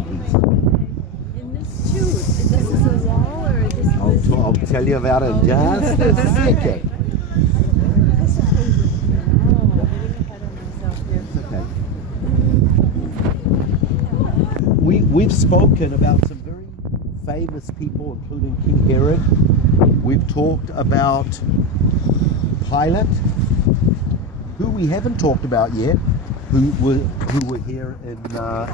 90s. In this too, this is a wall or is this? I'll tell you about it in just a second. We've spoken about some very famous people, including King Herod. We've talked about Pilate. Who we haven't talked about yet, who were here in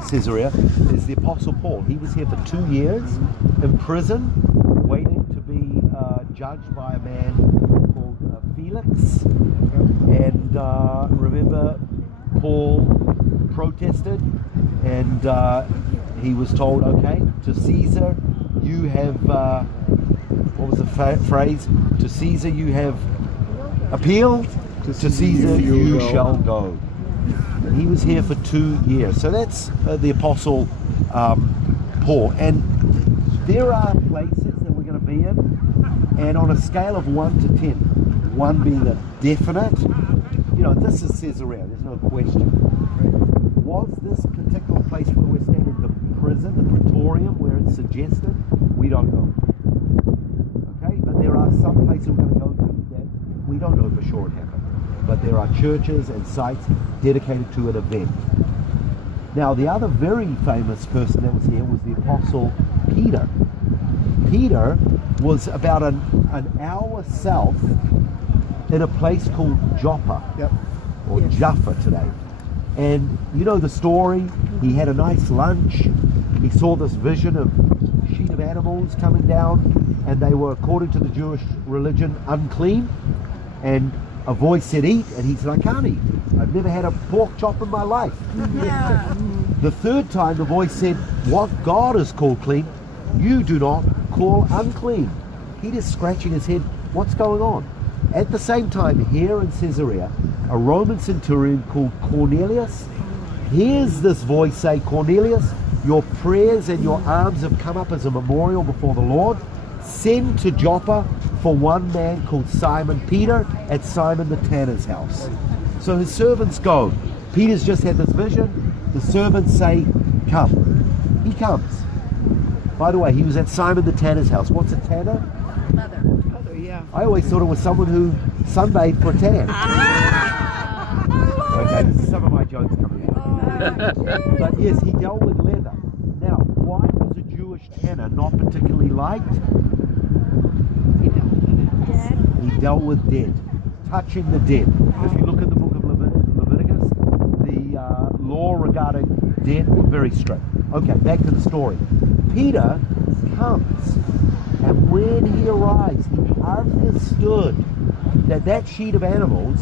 Caesarea, is the Apostle Paul. He was here for 2 years in prison, waiting to be judged by a man called Felix. And remember, Paul protested, and he was told, okay, to Caesar you have, what was the phrase? To Caesar you have appealed, to Caesar you shall go. And he was here for 2 years. So that's the Apostle Paul. And there are places that we're going to be in, and on a scale of 1 to 10, 1 being a definite, this is Caesarea, there's no question. Was this particular place where we're standing the prison, the Praetorium, where it's suggested? We don't know. Okay, but there are some places we're going to go to that we don't know for sure it happened. But there are churches and sites dedicated to an event. Now, the other very famous person that was here was the Apostle Peter. Peter was about an hour south in a place called Joppa, or Jaffa today. And you know the story, he had a nice lunch, he saw this vision of a sheet of animals coming down, and they were, according to the Jewish religion, unclean, and a voice said eat, and he said, I can't eat, I've never had a pork chop in my life. The third time the voice said, what God has called clean, you do not call unclean. Peter's scratching his head, what's going on? At the same time, here in Caesarea, a Roman centurion called Cornelius hears this voice say, Cornelius, your prayers and your alms have come up as a memorial before the Lord. Send to Joppa for one man called Simon Peter at Simon the tanner's house. So his servants go. Peter's just had this vision. The servants say, come. He comes. By the way, he was at Simon the tanner's house. What's a tanner? Mother, yeah. I always thought it was someone who sunbathed for a tan. Okay, this is some of my jokes coming out. But yes, he dealt with leather. Now, why was a Jewish tanner not particularly liked? He dealt with dead, touching the dead. If you look at the book of Leviticus, the law regarding dead were very strict. Okay, back to the story. Peter comes, and when he arrives, he understood that that sheet of animals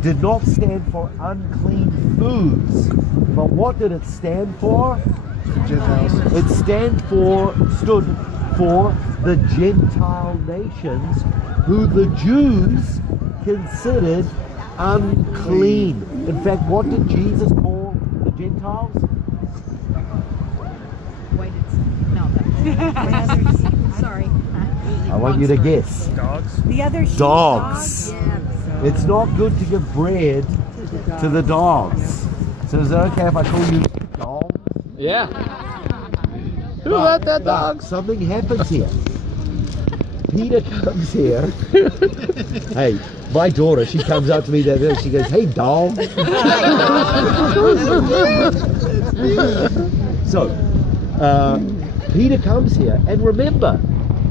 did not stand for unclean foods. But what did it stand for? Gentiles. It stood for the Gentile nations who the Jews considered unclean. In fact, what did Jesus call the Gentiles? Sorry. I want you to guess. Dogs. The other sheep. Dogs. It's not good to give bread to the dogs. So is it okay if I call you dog? Yeah. Who let that dog? Something happens here. Peter comes here. Hey, my daughter, she comes up to me the other day, she goes, hey dog. So, Peter comes here, and remember,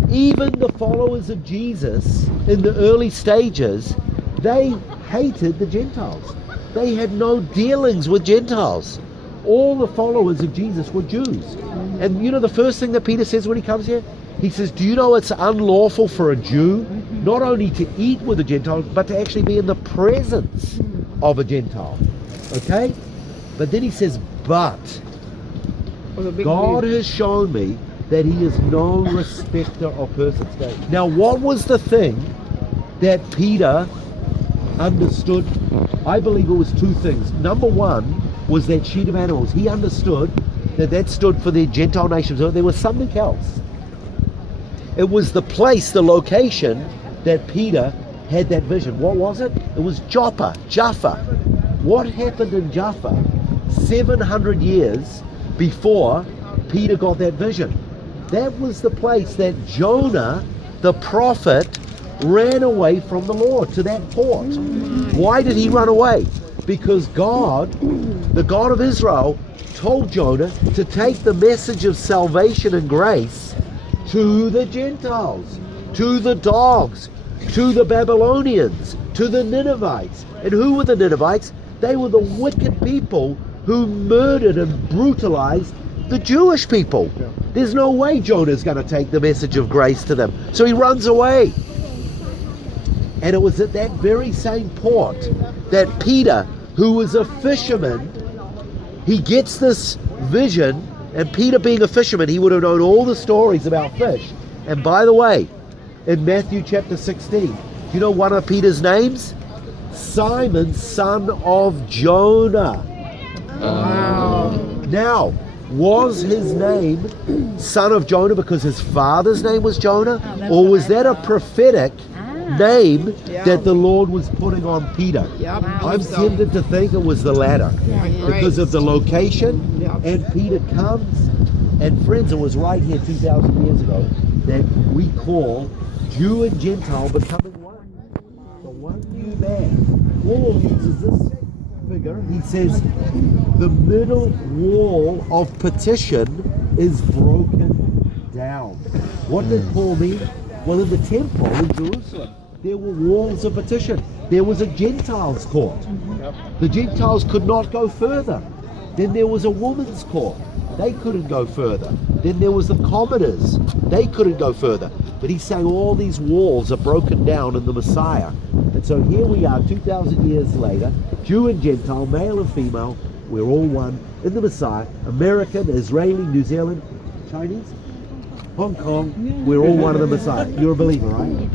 even the followers of Jesus in the early stages, they hated the Gentiles. They had no dealings with Gentiles. All the followers of Jesus were Jews. And you know the first thing that Peter says when he comes here? He says, do you know it's unlawful for a Jew not only to eat with a Gentile, but to actually be in the presence of a Gentile? Okay? But then he says, but God has shown me that he is no respecter of persons. Now, what was the thing that Peter understood? I believe it was two things. Number one was that sheet of animals. He understood that that stood for the Gentile nations. There was something else. It was the place, the location that Peter had that vision. What was it? It was Joppa, Jaffa. What happened in Jaffa 700 years before Peter got that vision. That was the place that Jonah, the prophet, ran away from the Lord, to that port. Why did he run away? Because God, the God of Israel, told Jonah to take the message of salvation and grace to the Gentiles, to the dogs, to the Babylonians, to the Ninevites. And who were the Ninevites? They were the wicked people who murdered and brutalized the Jewish people. There's no way Jonah's going to take the message of grace to them. So he runs away. And it was at that very same port that Peter, who was a fisherman, he gets this vision. And Peter, being a fisherman, he would have known all the stories about fish. And by the way, in Matthew chapter 16, you know one of Peter's names? Simon, son of Jonah. Wow. Now, was his name son of Jonah because his father's name was Jonah? Or was that a prophetic name that the Lord was putting on Peter? Yep. I'm tempted to think it was the latter because of the location. Yep. And Peter comes, and friends, it was right here 2,000 years ago that we call Jew and Gentile becoming one. The one new man. Paul uses this figure. He says the middle wall of petition is broken down. What did Paul mean? Well, in the temple in Jerusalem, there were walls of petition. There was a Gentiles' court. The Gentiles could not go further. Then there was a woman's court. They couldn't go further. Then there was the commoners. They couldn't go further. But he's saying all these walls are broken down in the Messiah. And so here we are 2,000 years later, Jew and Gentile, male and female, we're all one in the Messiah. American, Israeli, New Zealand, Chinese, Hong Kong, we're all one in the Messiah. You're a believer, right?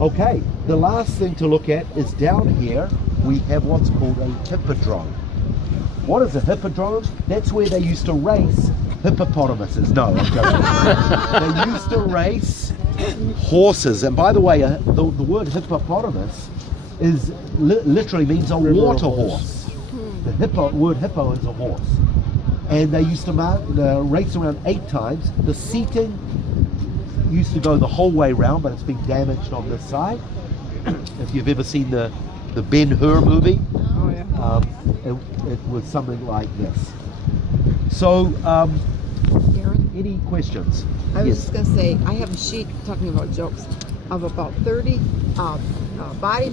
Okay, the last thing to look at is down here we have what's called a hippodrome. What is a hippodrome? That's where they used to race hippopotamuses. No, I'm joking. They used to race horses. And by the way, the word hippopotamus is literally means a water horse. The word hippo is a horse. And they used to race around 8 times. The seating used to go the whole way around, but it's been damaged on this side. If you've ever seen the Ben-Hur movie, it was something like this. So, Aaron, any questions? I was Yes. just going to say, I have a sheet talking about jokes of about 30 body